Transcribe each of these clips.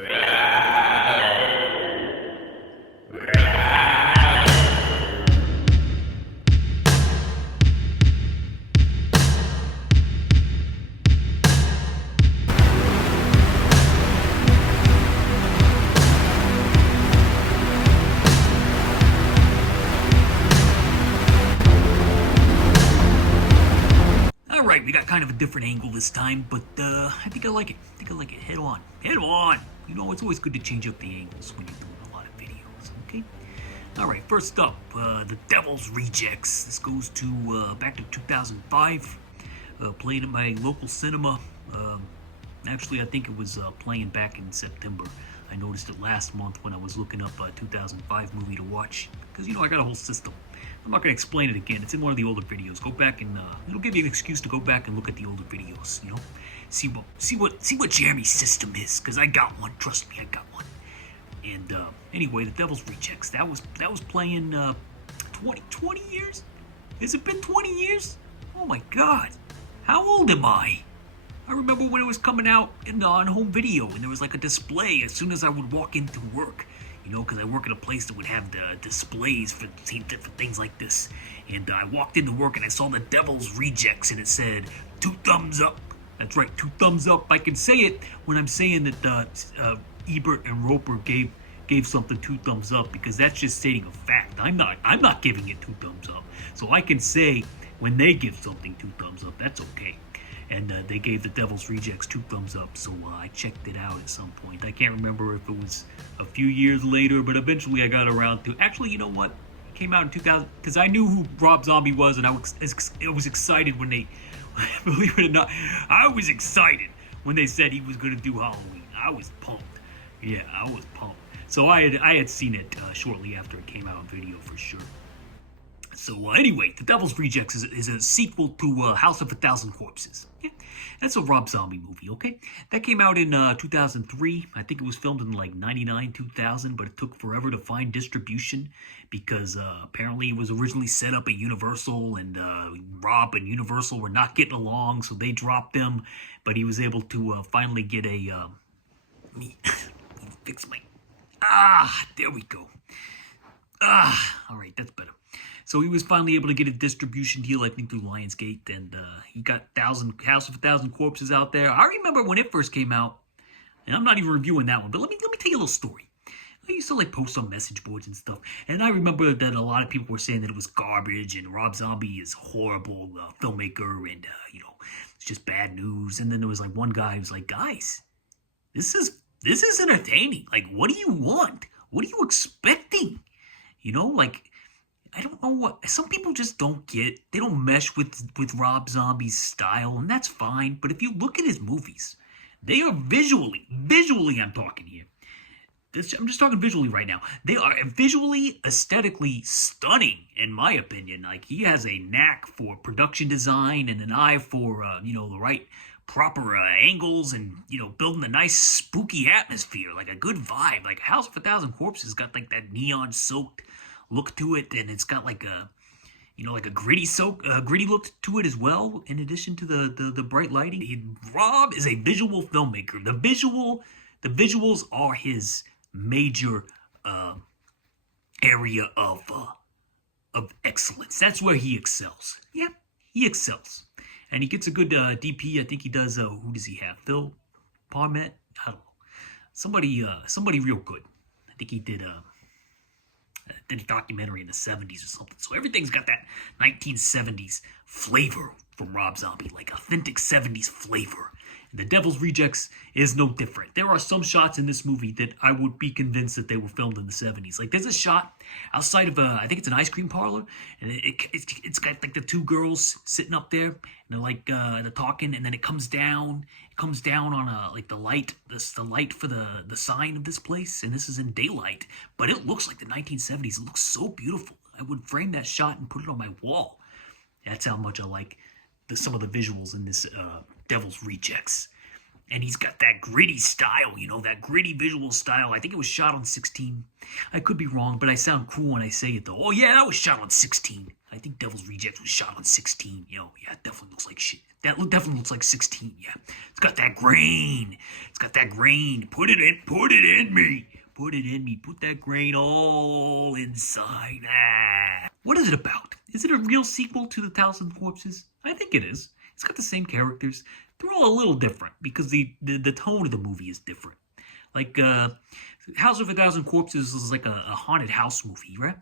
Alright, we got kind of a different angle this time, but I think I like it. Head on. Head on! You know, it's always good to change up the angles when you're doing a lot of videos, okay? Alright, first up, The Devil's Rejects. This goes to back to 2005. Played in my local cinema. Actually, I think it was playing back in September. I noticed it last month when I was looking up a 2005 movie to watch. Because, you know, I got a whole system. I'm not going to explain it again. It's in one of the older videos. Go back and it'll give you an excuse to go back and look at the older videos. You know, see what Jeremy's system is. Because I got one. Trust me, I got one. And anyway, The Devil's Rejects. That was playing 20 years. Has it been 20 years? Oh my God! How old am I? I remember when it was coming out on home video, and there was like a display as soon as I would walk into work. You know, because I work at a place that would have the displays for things like this. And I walked into work and I saw The Devil's Rejects, and it said 2 thumbs up. That's right, 2 thumbs up. I can say it when I'm saying that Ebert and Roper gave something 2 thumbs up, because that's just stating a fact. I'm not giving it 2 thumbs up. So I can say when they give something 2 thumbs up, that's okay. And they gave The Devil's Rejects 2 thumbs up, so I checked it out at some point. I can't remember if it was a few years later, but eventually I got around to... Actually, you know what? It came out in 2000, because I knew who Rob Zombie was, and I was excited when they... Believe it or not, I was excited when they said he was going to do Halloween. I was pumped. Yeah, I was pumped. So I had seen it shortly after it came out on video for sure. So anyway, The Devil's Rejects is a sequel to House of a Thousand Corpses. Yeah, that's a Rob Zombie movie, okay? That came out in 2003. I think it was filmed in like 99, 2000, but it took forever to find distribution because apparently it was originally set up at Universal, and Rob and Universal were not getting along, so they dropped them. But he was able to finally get a... let me fix my... there we go. All right, that's better. So he was finally able to get a distribution deal, I think, through Lionsgate, and he got House of a Thousand Corpses out there. I remember when it first came out, and I'm not even reviewing that one, but let me tell you a little story. I used to like post on message boards and stuff, and I remember that a lot of people were saying that it was garbage, and Rob Zombie is a horrible filmmaker, and you know, it's just bad news. And then there was like one guy who was like, guys, this is entertaining. Like, what do you want? What are you expecting? You know, like, I don't know what, some people just don't get, they don't mesh with Rob Zombie's style, and that's fine. But if you look at his movies, they are visually I'm talking here. I'm just talking visually right now. They are visually, aesthetically stunning, in my opinion. Like, he has a knack for production design and an eye for, you know, the right proper angles, and, you know, building a nice spooky atmosphere, like a good vibe. Like, House of a Thousand Corpses got like that neon soaked look to it, and it's got like a, you know, like a gritty look to it as well, in addition to the bright lighting. Rob is a visual filmmaker. The visuals are his major area of excellence. That's where he excels. Yep, he excels. And he gets a good DP. I think he does, who does he have? Phil Parmet? I don't know. Somebody real good. I think he did a documentary in the 70s or something. So everything's got that 1970s flavor from Rob Zombie, like authentic 70s flavor. And The Devil's Rejects is no different. There are some shots in this movie that I would be convinced that they were filmed in the 70s. Like, there's a shot outside of I think it's an ice cream parlor, and it's got like the 2 girls sitting up there, and they're like they're talking, and then it comes down on like the light for the sign of this place, and this is in daylight, but it looks like the 1970s. It looks so beautiful. I would frame that shot and put it on my wall. That's how much I like some of the visuals in this Devil's Rejects. And he's got that gritty style, you know, that gritty visual style. I think it was shot on 16. I could be wrong, but I sound cool when I say it, though. Oh, yeah, that was shot on 16. I think Devil's Rejects was shot on 16. Yeah, it definitely looks like shit. Definitely looks like 16. Yeah, it's got that grain. It's got that grain. Put it in me. Put it in me. Put that grain all inside. What is it about? Is it a real sequel to The Thousand Corpses? I think it is. It's got the same characters. They're all a little different because the tone of the movie is different. Like House of a Thousand Corpses is like a haunted house movie, right?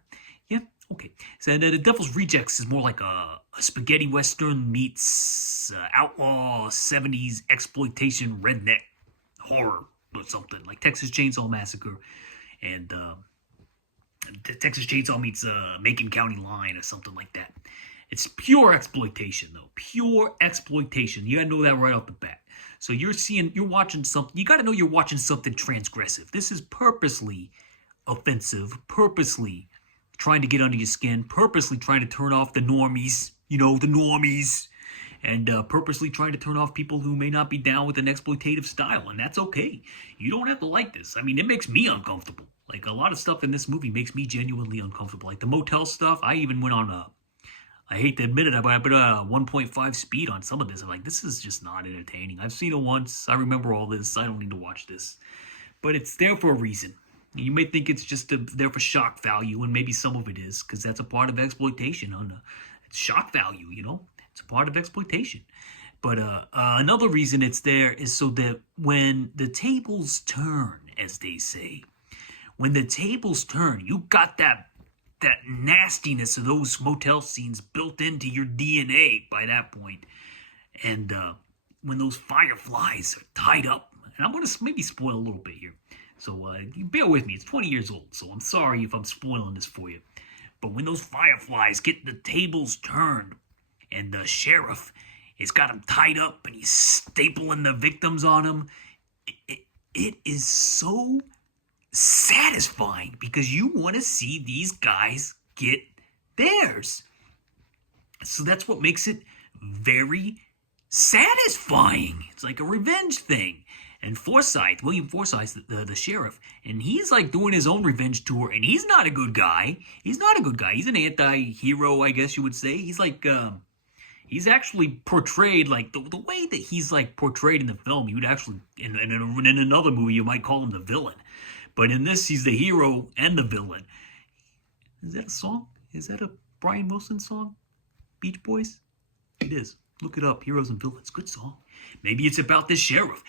Yeah, okay. So The Devil's Rejects is more like a spaghetti western meets outlaw 70s exploitation redneck horror or something, like Texas Chainsaw Massacre and Texas Chainsaw meets Macon County Line or something like that. It's pure exploitation, though. Pure exploitation. You gotta know that right off the bat. So you're watching something. You gotta know you're watching something transgressive. This is purposely offensive, purposely trying to get under your skin, purposely trying to turn off the normies, and purposely trying to turn off people who may not be down with an exploitative style, and that's okay. You don't have to like this. I mean, it makes me uncomfortable. Like, a lot of stuff in this movie makes me genuinely uncomfortable. Like the motel stuff, I even went on I hate to admit it, but I put a 1.5 speed on some of this. I'm like, this is just not entertaining. I've seen it once. I remember all this. I don't need to watch this. But it's there for a reason. You may think it's just there for shock value, and maybe some of it is, because that's a part of exploitation. It's shock value, It's a part of exploitation. But another reason it's there is so that when the tables turn, as they say, when the tables turn, you got that nastiness of those motel scenes built into your DNA by that point. And when those fireflies are tied up, and I'm going to maybe spoil a little bit here. So bear with me. It's 20 years old, so I'm sorry if I'm spoiling this for you. But when those fireflies get the tables turned and the sheriff has got them tied up and he's stapling the victims on them, it is so satisfying because you want to see these guys get theirs. So that's what makes it very satisfying. It's like a revenge thing. And William Forsythe's the sheriff, and he's like doing his own revenge tour, and he's not a good guy. He's an anti-hero, I guess you would say. He's like, he's actually portrayed like the way that he's like portrayed in the film. You would actually, in another movie, you might call him the villain. But in this, he's the hero and the villain. Is that a song? Is that a Brian Wilson song? Beach Boys? It is. Look it up. Heroes and Villains. Good song. Maybe it's about this sheriff.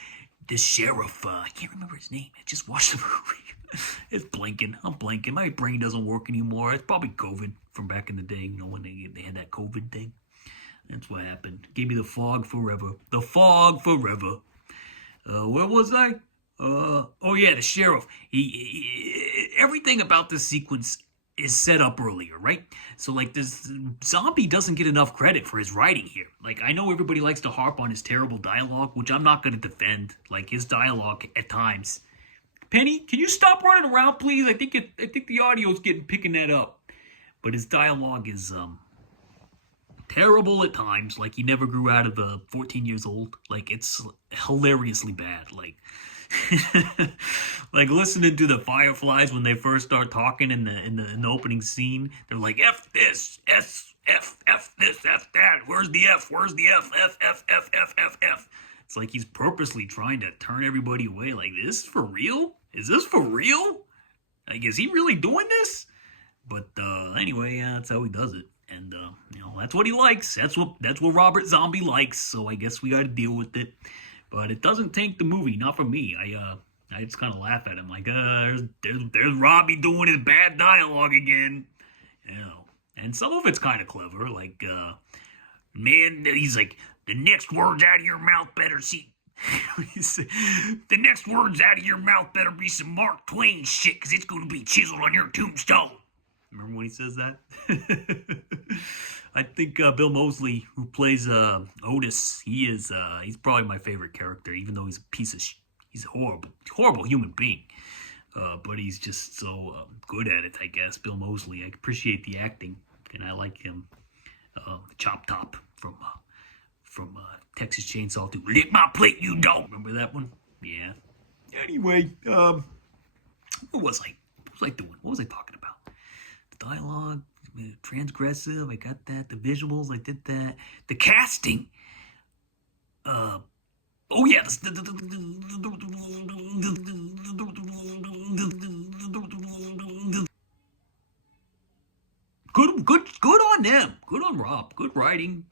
I can't remember his name. I just watched the movie. It's blanking. I'm blanking. My brain doesn't work anymore. It's probably COVID from back in the day, when they had that COVID thing. That's what happened. Gave me the fog forever. The fog forever. Where was I? Oh yeah, the sheriff. Everything about this sequence is set up earlier, right? So like this zombie doesn't get enough credit for his writing here. Like, I know everybody likes to harp on his terrible dialogue, which I'm not going to defend. Like, his dialogue at times. Penny, can you stop running around, please? I think the audio's picking that up. But his dialogue is terrible at times. Like, he never grew out of the 14 years old. Like, it's hilariously bad. Like, like listening to the fireflies when they first start talking in the opening scene. They're like, F this, F this, F that. Where's the F? Where's the F? F. It's like he's purposely trying to turn everybody away. Like, this for real? Is this for real? Like, is he really doing this? But anyway, that's how he does it. And that's what he likes. That's what Robert Zombie likes. So I guess we got to deal with it. But it doesn't tank the movie, not for me. I just kind of laugh at him, like, there's Robbie doing his bad dialogue again, And some of it's kind of clever, like, man, he's like, the next words out of your mouth better the next words out of your mouth better be some Mark Twain shit, because it's going to be chiseled on your tombstone. Remember when he says that? I think Bill Moseley, who plays Otis, he's probably my favorite character, even though he's a piece of he's a horrible human being. But he's just so good at it, I guess. Bill Moseley, I appreciate the acting, and I like him. Chop Top from Texas Chainsaw 2. Lick my plate, you dog. Remember that one? Yeah. Anyway, what was I doing? What was I talking about? The dialogue. transgressive. I got that. The visuals, I did that. The casting. Oh yeah. Good on them. Good on Rob. Good writing.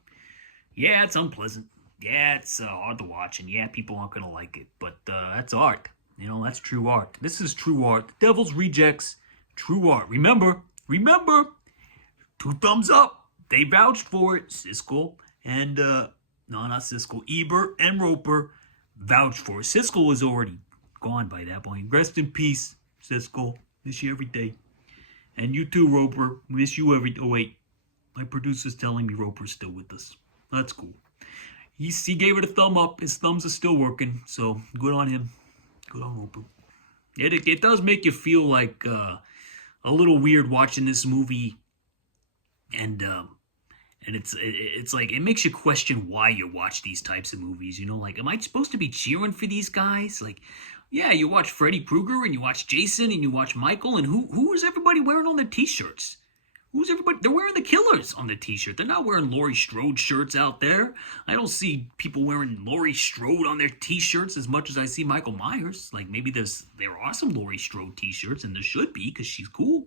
Yeah, it's unpleasant. Yeah, it's hard to watch, and yeah, people aren't gonna like it. But that's art. That's true art. This is true art. The Devil's Rejects, true art. Remember, 2 thumbs up. They vouched for it. Siskel and no, not Siskel. Ebert and Roper vouched for it. Siskel was already gone by that point. Rest in peace, Siskel. Miss you every day. And you too, Roper. Miss you every. Oh wait, my producer's telling me Roper's still with us. That's cool. He gave it a thumb up. His thumbs are still working, so good on him. Good on Roper. It does make you feel like a little weird watching this movie, and it's like it makes you question why you watch these types of movies. Like, am I supposed to be cheering for these guys? Like, yeah, you watch Freddy Krueger and you watch Jason and you watch Michael, and who is everybody wearing on their t-shirts? Who's everybody? They're wearing the Killers on the t-shirt. They're not wearing Laurie Strode shirts out there. I don't see people wearing Laurie Strode on their t-shirts as much as I see Michael Myers. Like, maybe there are some Laurie Strode t-shirts, and there should be because she's cool.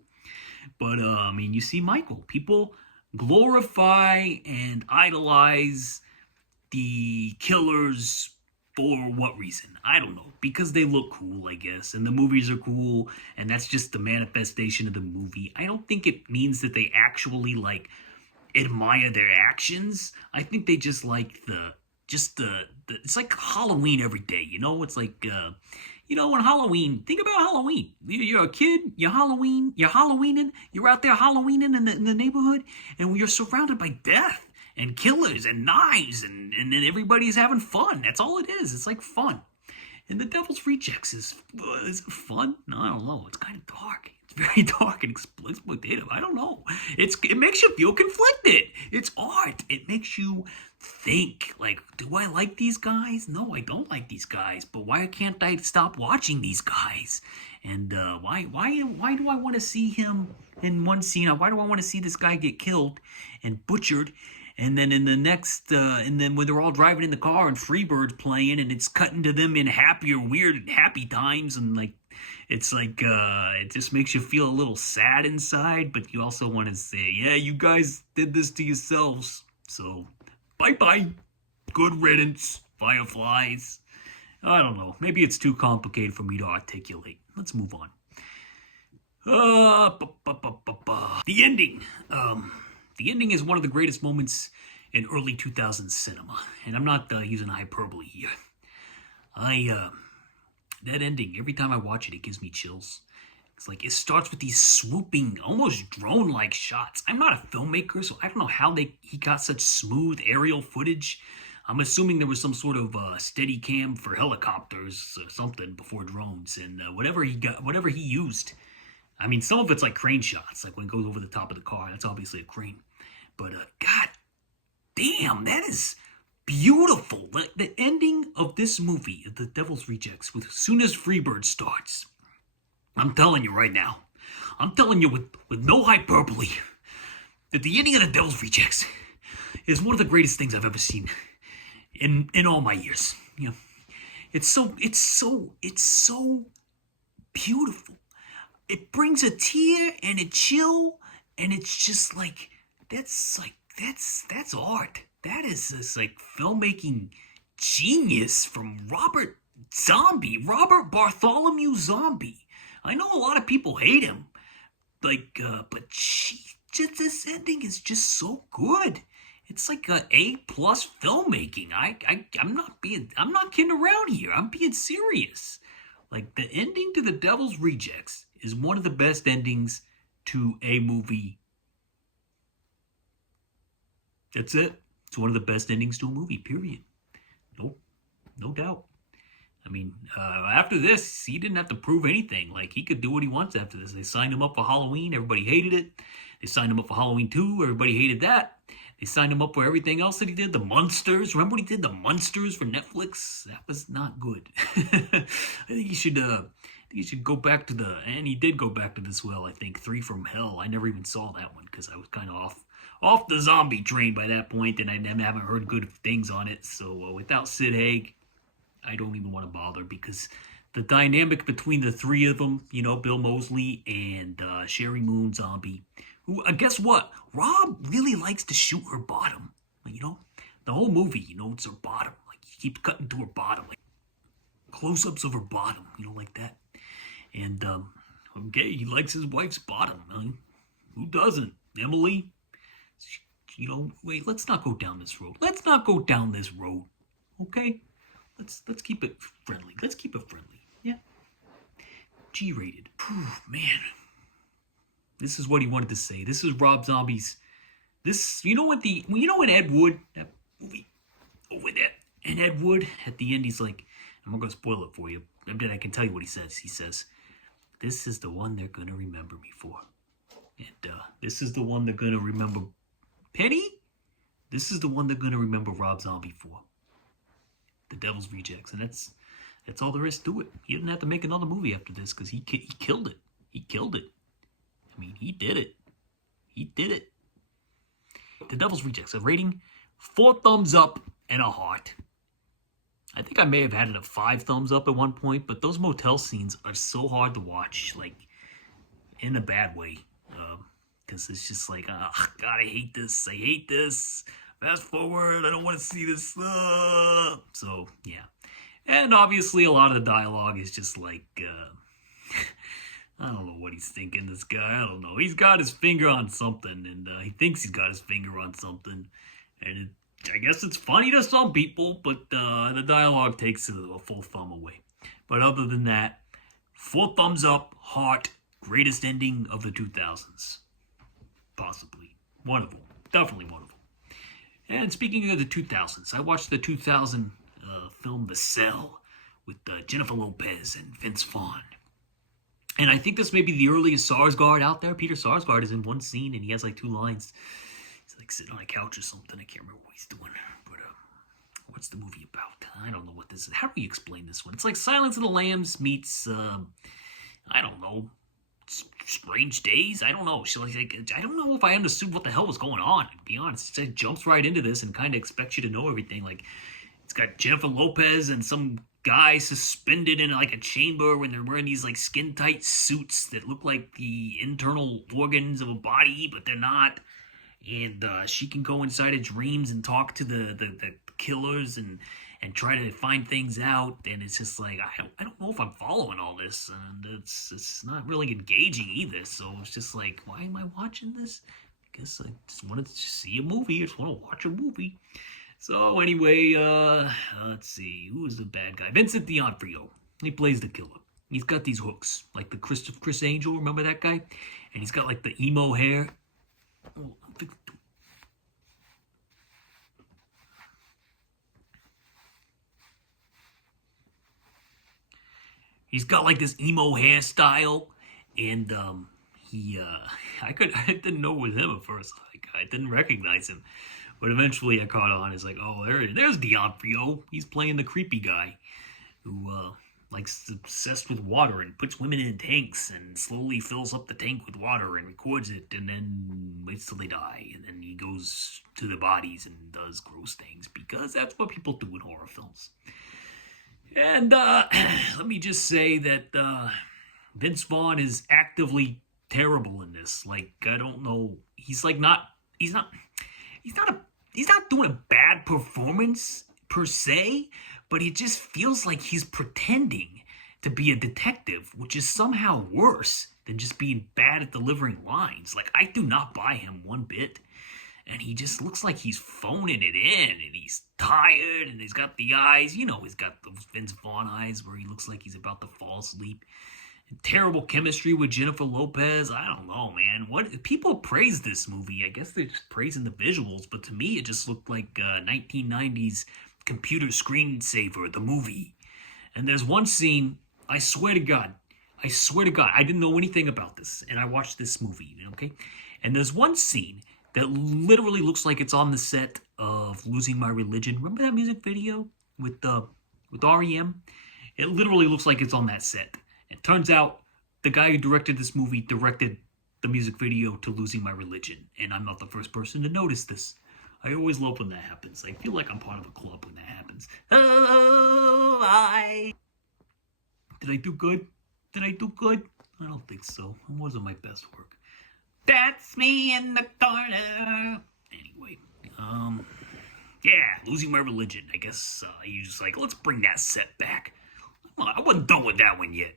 But, you see Michael. People glorify and idolize the Killers for what reason? I don't know. Because they look cool, I guess. And the movies are cool. And that's just the manifestation of the movie. I don't think it means that they actually, admire their actions. I think they just like it's like Halloween every day, It's like, when Halloween, think about Halloween. You're a kid, you're Halloweening, you're out there Halloweening in the neighborhood, and you're surrounded by death and killers and knives, and then everybody's having fun. That's all it is. It's like fun. And The Devil's Rejects is it fun? No, I don't know. It's kind of dark. It's very dark and exploitative. I don't know. It makes you feel conflicted. It's art. It makes you think, like, do I like these guys? No, I don't like these guys. But why can't I stop watching these guys? And why do I want to see him in one scene? Why do I want to see this guy get killed and butchered? And then in the next, and then when they're all driving in the car and Freebird's playing, and it's cutting to them in weird, happy times, and it's like it just makes you feel a little sad inside, but you also want to say, yeah, you guys did this to yourselves, so bye-bye, good riddance, Fireflies. I don't know, maybe it's too complicated for me to articulate. Let's move on. The ending. The ending is one of the greatest moments in early 2000s cinema, and I'm not using hyperbole here. That ending, every time I watch it, it gives me chills. It's like it starts with these swooping, almost drone-like shots. I'm not a filmmaker, so I don't know how he got such smooth aerial footage. I'm assuming there was some sort of steady cam for helicopters or something before drones, and whatever he used. I mean, some of it's like crane shots, like when it goes over the top of the car. That's obviously a crane. But, God damn, that is beautiful. The ending of this movie, The Devil's Rejects, as soon as Freebird starts, I'm telling you right now, I'm telling you with no hyperbole, that the ending of The Devil's Rejects is one of the greatest things I've ever seen in all my years. It's so beautiful. It brings a tear and a chill, and it's just like, that's art. That is just like filmmaking genius from Robert Bartholomew Zombie. I know a lot of people hate him, but this ending is just so good. It's like a A+ filmmaking. I'm not kidding around here. I'm being serious. Like, the ending to The Devil's Rejects is one of the best endings to a movie. That's it. It's one of the best endings to a movie, period. No doubt. I mean, after this, he didn't have to prove anything. Like, he could do what he wants after this. They signed him up for Halloween. Everybody hated it. They signed him up for Halloween 2. Everybody hated that. They signed him up for everything else that he did. The Munsters. Remember when he did The Munsters for Netflix? That was not good. I think he should you should go back to and he did go back to this well, I think, 3 from Hell. I never even saw that one because I was kind of off the zombie train by that point, and I haven't heard good things on it. So without Sid Haig, I don't even want to bother because the dynamic between the 3 of them, Bill Moseley and Sherry Moon Zombie, who, guess what? Rob really likes to shoot her bottom. The whole movie, it's her bottom. Like, he keeps cutting to her bottom, like close-ups of her bottom, like that. And, okay, he likes his wife's bottom. Who doesn't? Emily? Wait, let's not go down this road. Let's not go down this road, okay? Let's keep it friendly. Let's keep it friendly. Yeah. G-rated. Man. This is what he wanted to say. This is Rob Zombie's. When Ed Wood, that movie over there, and Ed Wood at the end, he's like, I'm not gonna spoil it for you. I can tell you what he says. He says, "This is the one they're gonna remember me for," and this is the one they're gonna remember. Penny, this is the one they're gonna remember Rob Zombie for. The Devil's Rejects, and that's all there is to it. He didn't have to make another movie after this because he killed it. He killed it. I mean, he did it. He did it. The Devil's Rejects, a rating 4 thumbs up and a heart. I think I may have had it at 5 thumbs up at one point, but those motel scenes are so hard to watch, like, in a bad way. Because it's just like, God, I hate this. I hate this. Fast forward, I don't want to see this. So, yeah. And obviously a lot of the dialogue is just like, I don't know what he's thinking, this guy. I don't know. He's got his finger on something, and he thinks he's got his finger on something. And I guess it's funny to some people, but the dialogue takes a full thumb away. But other than that, 4 thumbs up, heart, greatest ending of the 2000s. Possibly. One of them. Definitely one of them. And speaking of the 2000s, I watched the 2000 film The Cell with Jennifer Lopez and Vince Vaughn. And I think this may be the earliest Sarsgaard out there. Peter Sarsgaard is in one scene, and he has like 2 lines. He's like sitting on a couch or something. I can't remember what he's doing. But what's the movie about? I don't know what this is. How do we explain this one? It's like Silence of the Lambs meets, I don't know, Strange Days? I don't know. I don't know if I understood what the hell was going on, to be honest. It jumps right into this and kind of expects you to know everything. Like, it's got Jennifer Lopez and some guy suspended in like a chamber when they're wearing these like skin tight suits that look like the internal organs of a body, but they're not. And she can go inside of dreams and talk to the killers and try to find things out. And it's just like, I don't know if I'm following all this, and it's not really engaging either. So it's just like, why am I watching this? I guess I just wanted to see a movie. I just want to watch a movie. So anyway, let's see. Who is the bad guy? Vincent D'Onofrio. He plays the killer. He's got these hooks, like the Chris Angel. Remember that guy? And he's got like the emo hair. Oh, he's got like this emo hairstyle, and I didn't know it was him at first. Like, I didn't recognize him. But eventually I caught on. It's like, oh, there's D'Onofrio. He's playing the creepy guy who likes obsessed with water and puts women in tanks and slowly fills up the tank with water and records it and then waits till they die. And then he goes to the bodies and does gross things because that's what people do in horror films. And let me just say that Vince Vaughn is actively terrible in this. Like, I don't know. He's not doing a bad performance per se, but it just feels like he's pretending to be a detective, which is somehow worse than just being bad at delivering lines. Like, I do not buy him one bit. And he just looks like he's phoning it in, and he's tired, and he's got the eyes. He's got those Vince Vaughn eyes where he looks like he's about to fall asleep. Terrible chemistry with Jennifer Lopez. I don't know, man. What people praise this movie. I guess they're just praising the visuals, but to me, it just looked like 1990s computer screensaver, the movie. And there's one scene. I swear to God, I didn't know anything about this, and I watched this movie. Okay, and there's one scene that literally looks like it's on the set of Losing My Religion. Remember that music video with REM? It literally looks like it's on that set. It turns out the guy who directed this movie directed the music video to Losing My Religion, and I'm not the first person to notice this. I always love when that happens. I feel like I'm part of a club when that happens. Oh, Did I do good? Did I do good? I don't think so. It wasn't my best work. That's me in the corner. Anyway, yeah, Losing My Religion. I guess he was like, let's bring that set back. I wasn't done with that one yet.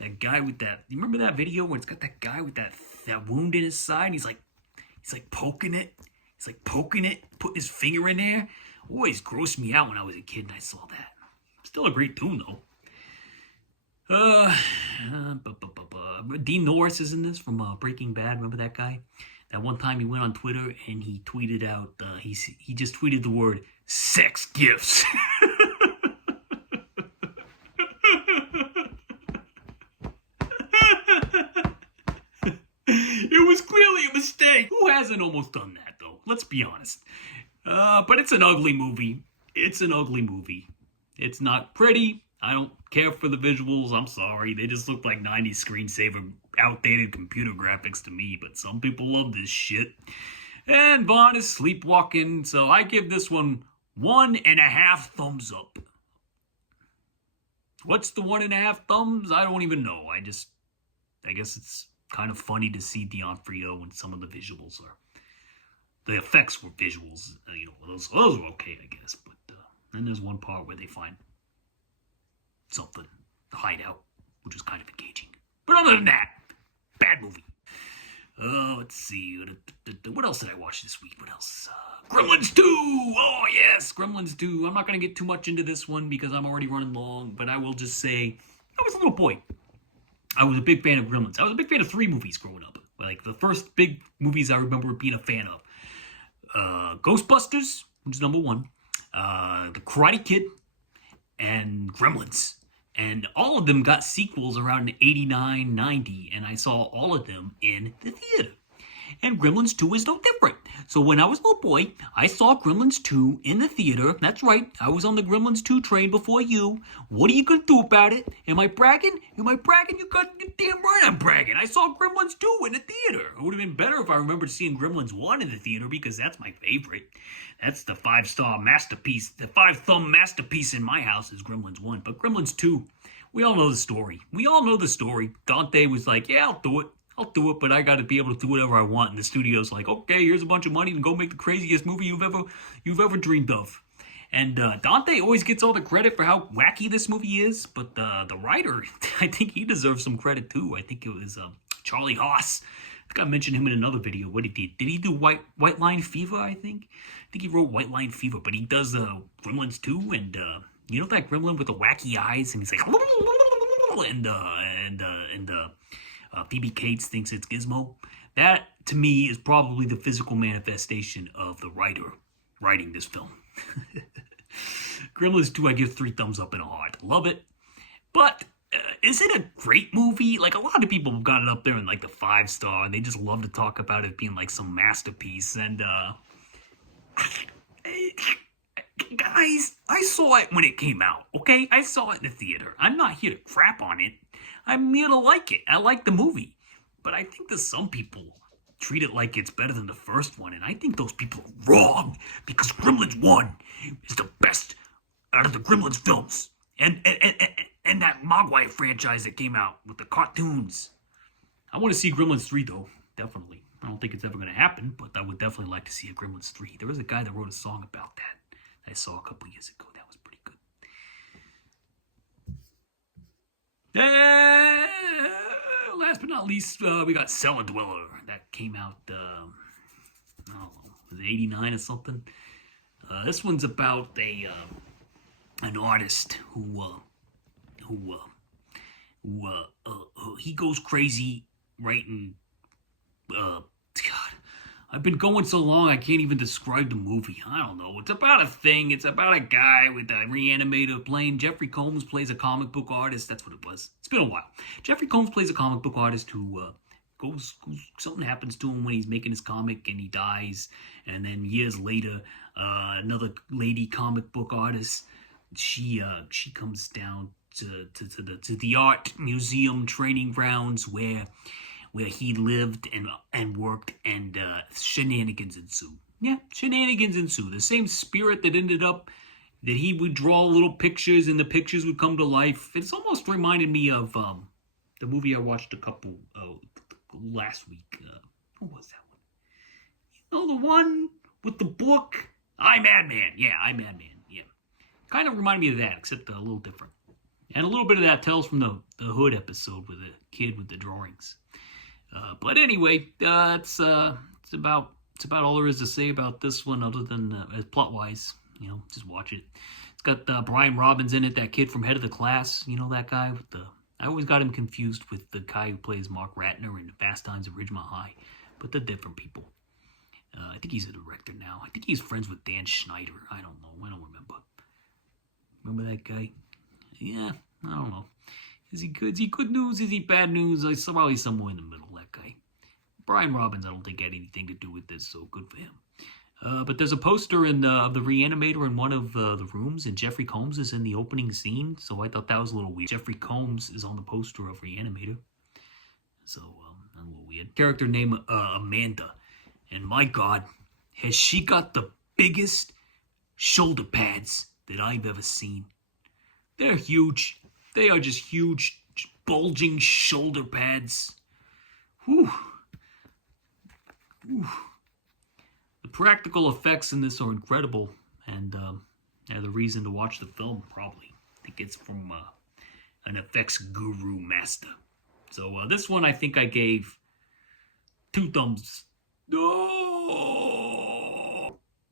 That guy with that, you remember that video where it's got that guy with that wound in his side? And he's like poking it. He's like poking it, putting his finger in there. Always grossed me out when I was a kid and I saw that. Still a great tune though. Dean Norris is in this from Breaking Bad. Remember that guy? That one time he went on Twitter and he tweeted out, he just tweeted the word sex gifts. It was clearly a mistake. Who hasn't almost done that, though? Let's be honest. But it's an ugly movie. It's an ugly movie. It's not pretty. I don't care for the visuals. I'm sorry. They just look like 90s screensaver, outdated computer graphics to me. But some people love this shit. And Vaughn is sleepwalking. So I give this one 1.5 thumbs up. What's the 1.5 thumbs? I don't even know. I guess it's kind of funny to see D'Onofrio when some of the visuals are. The effects were visuals. Those were okay, I guess. But then there's one part where they find something, the hideout, which was kind of engaging. But other than that, bad movie. Let's see. What else did I watch this week? What else? Gremlins 2! Oh, yes, Gremlins 2. I'm not going to get too much into this one because I'm already running long, but I will just say, I was a little boy. I was a big fan of Gremlins. I was a big fan of 3 movies growing up. Like, the first big movies I remember being a fan of. Ghostbusters, which is number 1. The Karate Kid, and Gremlins. And all of them got sequels around 89, 90, and I saw all of them in the theater. And Gremlins 2 is no different. So when I was a little boy, I saw Gremlins 2 in the theater. That's right, I was on the Gremlins 2 train before you. What are you going to do about it? Am I bragging? Am I bragging? You're damn right I'm bragging. I saw Gremlins 2 in the theater. It would have been better if I remembered seeing Gremlins 1 in the theater because that's my favorite. That's the 5-star masterpiece. The 5-thumb masterpiece in my house is Gremlins 1. But Gremlins 2, we all know the story. Dante was like, yeah, I'll do it, but I got to be able to do whatever I want. And the studio's like, okay, here's a bunch of money and go make the craziest movie you've ever dreamed of. And Dante always gets all the credit for how wacky this movie is, but the writer, I think he deserves some credit too. I think it was Charlie Haas. I think I mentioned him in another video. What he did? Did he do White Line Fever? I think he wrote White Line Fever, but he does Gremlins 2, and you know that gremlin with the wacky eyes, and he's like, and Phoebe Cates thinks it's Gizmo. That, to me, is probably the physical manifestation of the writer writing this film. Gremlins 2, I give 3 thumbs up and a heart. Love it. But is it a great movie? Like, a lot of people have got it up there in, like, the 5-star, and they just love to talk about it being, like, some masterpiece. And, guys, I saw it when it came out, okay? I saw it in the theater. I'm not here to crap on it. I'm here to like it. I like the movie. But I think that some people treat it like it's better than the first one, and I think those people are wrong, because Gremlins 1 is the best out of the Gremlins films. And that Mogwai franchise that came out with the cartoons. I want to see Gremlins 3, though. Definitely. I don't think it's ever going to happen, but I would definitely like to see a Gremlins 3. There was a guy that wrote a song about that I saw a couple years ago. That was pretty good. Last but not least, we got Cellar Dweller. That came out, I don't know, was it 89 or something? This one's about an artist who he goes crazy writing. God, I've been going so long I can't even describe the movie. I don't know. It's about a thing. It's about a guy with a reanimator plane. Jeffrey Combs plays a comic book artist. That's what it was. It's been a while. Jeffrey Combs plays a comic book artist who something happens to him when he's making his comic and he dies. And then years later, another lady comic book artist, she comes down to the art museum training grounds where he lived and worked, and shenanigans ensue. Yeah, shenanigans ensue. The same spirit that ended up that he would draw little pictures and the pictures would come to life. It's almost reminded me of the movie I watched a couple last week. What was that one? You know, the one with the book? I Madman. Yeah, I Madman. Yeah. Kind of reminded me of that, except a little different. And a little bit of that Tales from the Hood episode with the kid with the drawings. But anyway, it's about all there is to say about this one, other than as plot wise. You know, just watch it. It's got Brian Robbins in it, that kid from Head of the Class. You know, that guy with the. I always got him confused with the guy who plays Mark Ratner in Fast Times at Ridgemont High, but they're different people. I think he's a director now. I think he's friends with Dan Schneider. I don't know. I don't remember. Remember that guy? Yeah, I don't know. Is he good? Is he good news? Is he bad news? Probably somewhere in the middle, that guy. Brian Robbins, I don't think had anything to do with this, so good for him. But there's a poster of the Reanimator in one of the rooms, and Jeffrey Combs is in the opening scene, so I thought that was a little weird. Jeffrey Combs is on the poster of Reanimator, so a little weird. Character named Amanda, and my God, has she got the biggest shoulder pads that I've ever seen. They're huge. They are just huge, bulging shoulder pads. Whew. Whew. The practical effects in this are incredible, and they're the reason to watch the film, probably. I think it's from an effects guru master. So this one I think I gave 2 thumbs. Oh!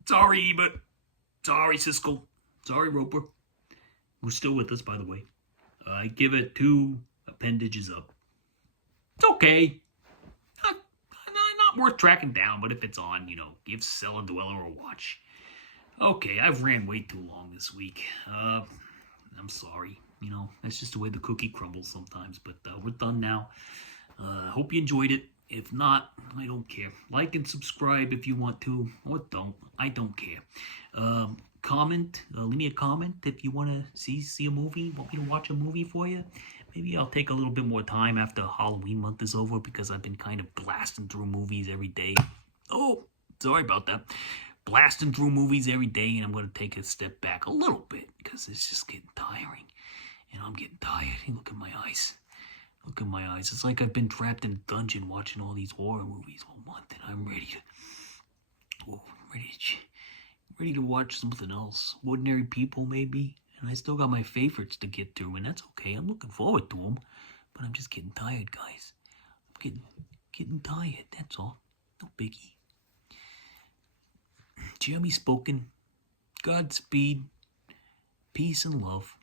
Sorry, Ebert. Sorry, Siskel. Sorry, Roper. Who's still with us, by the way. I give it 2 appendages up. It's okay. Not worth tracking down, but if it's on, give Cellar Dweller a watch. Okay, I've ran way too long this week. I'm sorry. That's just the way the cookie crumbles sometimes, but we're done now. Hope you enjoyed it. If not, I don't care. Like and subscribe if you want to, or don't. I don't care. Comment. Leave me a comment if you want to see a movie. Want me to watch a movie for you? Maybe I'll take a little bit more time after Halloween month is over, because I've been kind of blasting through movies every day. Oh, sorry about that. Blasting through movies every day, and I'm going to take a step back a little bit because it's just getting tiring. And I'm getting tired. Hey, look at my eyes. Look at my eyes. It's like I've been trapped in a dungeon watching all these horror movies all month, and I'm ready to watch something else. Ordinary People, maybe. And I still got my favorites to get through, and that's okay. I'm looking forward to them, but I'm just getting tired, guys. I'm getting tired, that's all. No biggie. Jeremy spoken. Godspeed. Peace and love.